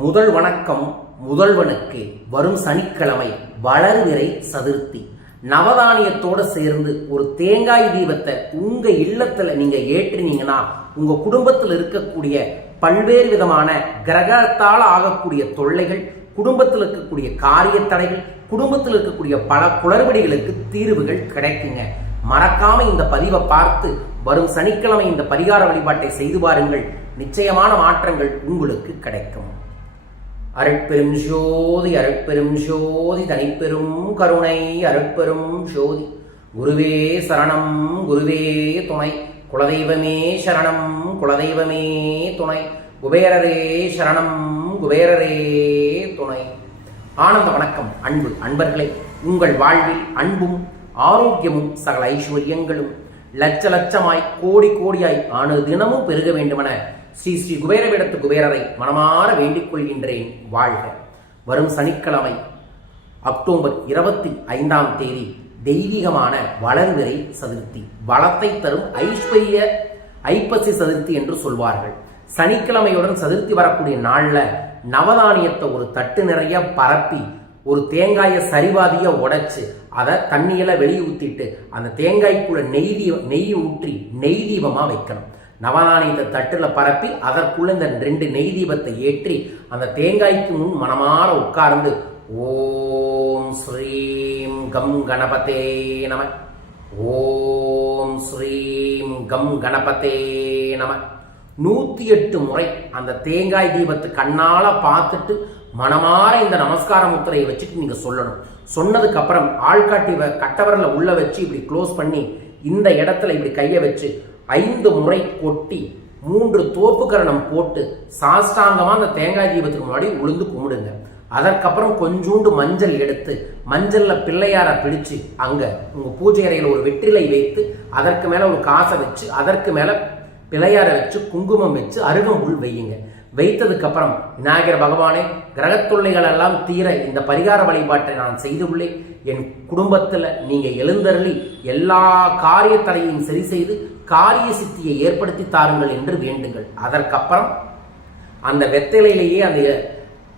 முதல் வணக்கம் முதல்வனுக்கு வரும் சனிக்கிழமை வளர்விரை சதுர்த்தி. நவதானியத்தோடு சேர்ந்து ஒரு தேங்காய் தீபத்தை உங்கள் இல்லத்தில் நீங்கள் ஏற்றினீங்கன்னா உங்கள் குடும்பத்தில் இருக்கக்கூடிய பல்வேறு விதமான கிரகத்தால் ஆகக்கூடிய தொல்லைகள் குடும்பத்தில் இருக்கக்கூடிய காரிய தடைகள் குடும்பத்தில் இருக்கக்கூடிய பல குளறுபடிகளுக்கு தீர்வுகள் கிடைக்குங்க. மறக்காம இந்த பதிவை பார்த்து வரும் சனிக்கிழமை இந்த பரிகார வழிபாட்டை செய்து பாருங்கள். நிச்சயமான மாற்றங்கள் உங்களுக்கு கிடைக்கும். அருட்பெரும் ஜோதி அருட்பெரும் ஜோதி தனிப்பெரும் கருணை அருட்பெரும் ஜோதி. குருவே சரணம் குருவே துணை. குலதெய்வமே சரணம் குலதெய்வமே துணை. குபேரரே சரணம் குபேரரே துணை. ஆனந்த வணக்கம் அன்பு அன்பர்களே. உங்கள் வாழ்வில் அன்பும் ஆரோக்கியமும் சகல ஐஸ்வர்யங்களும் லட்ச லட்சமாய் கோடி கோடியாய் ஆனு தினமும் பெருக வேண்டுமென ஸ்ரீ ஸ்ரீ குபேரவிடத்து குபேரரை மனமாற வேண்டிக் கொள்கின்றேன் வாழ்க. வரும் சனிக்கிழமை அக்டோபர் இருபத்தி ஐந்தாம் தேதி தெய்வீகமான வளர்விரை சதுர்த்தி. வளத்தை தரும் ஐஸ்வர்ய ஐப்பசி சதுர்த்தி என்று சொல்வார்கள். சனிக்கிழமையுடன் சதுர்த்தி வரக்கூடிய நாளில் நவதானியத்தை ஒரு தட்டு நிறைய பரப்பி ஒரு தேங்காயை சரிவாதிய உடைச்சு அதை தண்ணியில் வெளியே ஊற்றிட்டு அந்த தேங்காய்க்குள்ள நெய் தீ நெய் ஊற்றி நெய் தீபமாக வைக்கணும். நவதானியத்தை தட்டில் பரப்பி அதற்குள்ள இந்த ரெண்டு நெய் தீபத்தை ஏற்றி அந்த தேங்காய்க்கு முன் மனமாற உட்கார்ந்து ஓம் ஸ்ரீம் கம் கணபதே நம ஓம் ஸ்ரீம் கம் கணபதே நம நூத்தி எட்டு முறை அந்த தேங்காய் தீபத்தை கண்ணால பார்த்துட்டு மனமாற இந்த நமஸ்கார முத்திரையை வச்சுட்டு நீங்க சொல்லணும். சொன்னதுக்கு அப்புறம் ஆள்காட்டி வ- கட்டவரல உள்ள வச்சு இப்படி க்ளோஸ் பண்ணி இந்த இடத்துல இப்படி கையை வச்சு ஐந்து முறை கொட்டி மூன்று தோப்பு கரணம் போட்டு சாஷ்டாங்கமாக அந்த தேங்காய் தீபத்துக்கு முன்னாடி உளுந்து கும்பிடுங்க. அதற்கப்புறம் கொஞ்சூண்டு மஞ்சள் எடுத்து மஞ்சளில் பிள்ளையாரை பிடிச்சு அங்கே உங்கள் பூஜை அறையில் ஒரு வெற்றிலை வைத்து அதற்கு மேலே ஒரு காசை வச்சு அதற்கு மேலே பிள்ளையாரை வச்சு குங்குமம் வச்சு அருகம்புல் வையுங்க. வைத்ததுக்கப்புறம் விநாயகர் பகவானே கிரகத்தொல்லைகள் எல்லாம் தீர இந்த பரிகார வழிபாட்டை நான் செய்துள்ளேன். என் குடும்பத்தில் நீங்கள் எழுந்தருளி எல்லா காரிய தடையையும் சரி செய்து காரிய சித்தியை ஏற்படுத்தி தாருங்கள் என்று வேண்டுங்கள். அதற்கப்புறம் அந்த வெத்தலையிலேயே அந்த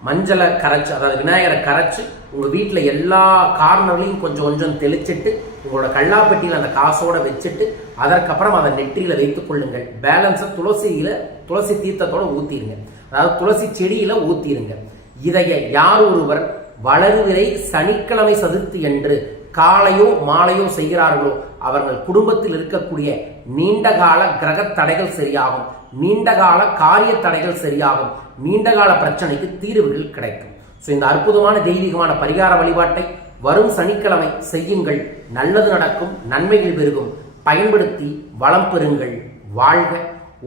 மஞ்சளை கரைச்சி அதாவது விநாயகரை கரைச்சி உங்கள் வீட்டில் எல்லா கார்னர்லையும் கொஞ்சம் கொஞ்சம் தெளிச்சிட்டு உங்களோட கல்லாப்பெட்டியில் அந்த காசோட வச்சுட்டு அதற்கப்புறம் அதை நெற்றியில் வைத்துக் கொள்ளுங்கள். பேலன்ஸை துளசியில் துளசி தீர்த்தத்தோட ஊற்றிடுங்க அதாவது துளசி செடியில் ஊற்றிடுங்க இதைய யார் ஒருவர் வளர்விரை சனிக்கிழமை சதுர்த்தி என்று காலையோ மாலையோ செய்கிறார்களோ அவர்கள் குடும்பத்தில் இருக்கக்கூடிய நீண்டகால கிரக தடைகள் சரியாகும். நீண்டகால காரிய தடைகள் சரியாகும். நீண்டகால பிரச்சனைக்கு தீர்வுகள் கிடைக்கும். ஸோ இந்த அற்புதமான தெய்வீகமான பரிகார வழிபாட்டை வரும் சனிக்கிழமை செய்யுங்கள். நல்லது நடக்கும் நன்மைகள் பெருகும். பயன்படுத்தி வளம் பெறுங்கள். வாழ்க.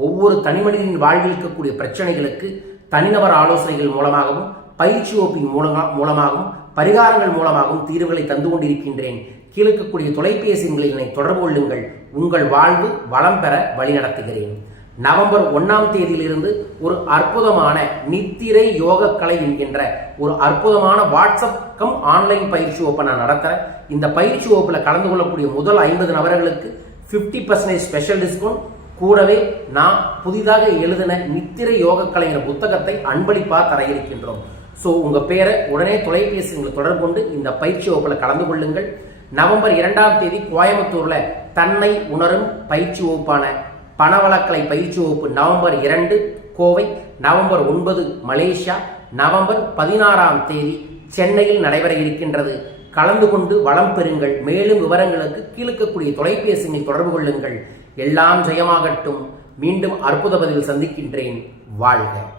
ஒவ்வொரு தனிமனிதனின் வாழ்வில் இருக்கக்கூடிய பிரச்சனைகளுக்கு தனிநபர் ஆலோசனைகள் மூலமாகவும் பயிற்சி ஓப்பின் மூலமா மூலமாகவும் பரிகாரங்கள் மூலமாகவும் தீர்வுகளை தந்து கொண்டிருக்கின்றேன். கீழக்கக்கூடிய தொலைபேசி எண்களில் என்னை தொடர்பு கொள்ளுங்கள். உங்கள் வாழ்வு வளம் பெற வழிநடத்துகிறேன் நவம்பர் ஒன்னாம் தேதியிலிருந்து ஒரு அற்புதமான நித்திரை யோக கலை என்கின்ற ஒரு அற்புதமான வாட்ஸ்அப் கம் ஆன்லைன் பயிற்சி வகுப்பை நான் நடத்துகிறேன் இந்த பயிற்சி வகுப்பில் கலந்து கொள்ளக்கூடிய முதல் ஐம்பது நபர்களுக்கு 50% பர்சன்டேஜ் ஸ்பெஷல் டிஸ்கவுண்ட் கூடவே நான் புதிதாக எழுதின நித்திரை யோக கலைஞர் புத்தகத்தை அன்பளிப்பாக தர இருக்கின்றோம். ஸோ உங்கள் பேரை உடனே தொலைபேசி உங்களை தொடர்பு கொண்டு இந்த பயிற்சி வகுப்பில் கலந்து கொள்ளுங்கள். நவம்பர் இரண்டாம் தேதி கோயம்புத்தூரில் தன்னை உணரும் பயிற்சி வகுப்பான பணவளக்கலை பயிற்சி வகுப்பு நவம்பர் இரண்டு கோவை நவம்பர் ஒன்பது மலேசியா நவம்பர் பதினாறாம் தேதி சென்னையில் நடைபெற இருக்கின்றது. கலந்து கொண்டு வளம் பெறுங்கள். மேலும் விவரங்களுக்கு கீழ்க்கக்கூடிய தொலைபேசியை தொடர்பு கொள்ளுங்கள். எல்லாம் ஜெயமாகட்டும். மீண்டும் அற்புத பதில் சந்திக்கின்றேன். வாழ்க.